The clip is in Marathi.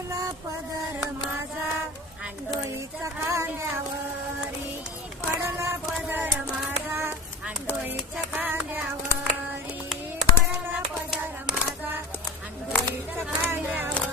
पडला पदर माझा डोईच्या खांद्यावरी, पडला पदर माझा डोईच्या खांद्यावरी, पडला पदर माझा डोईच्या खांद्यावरी.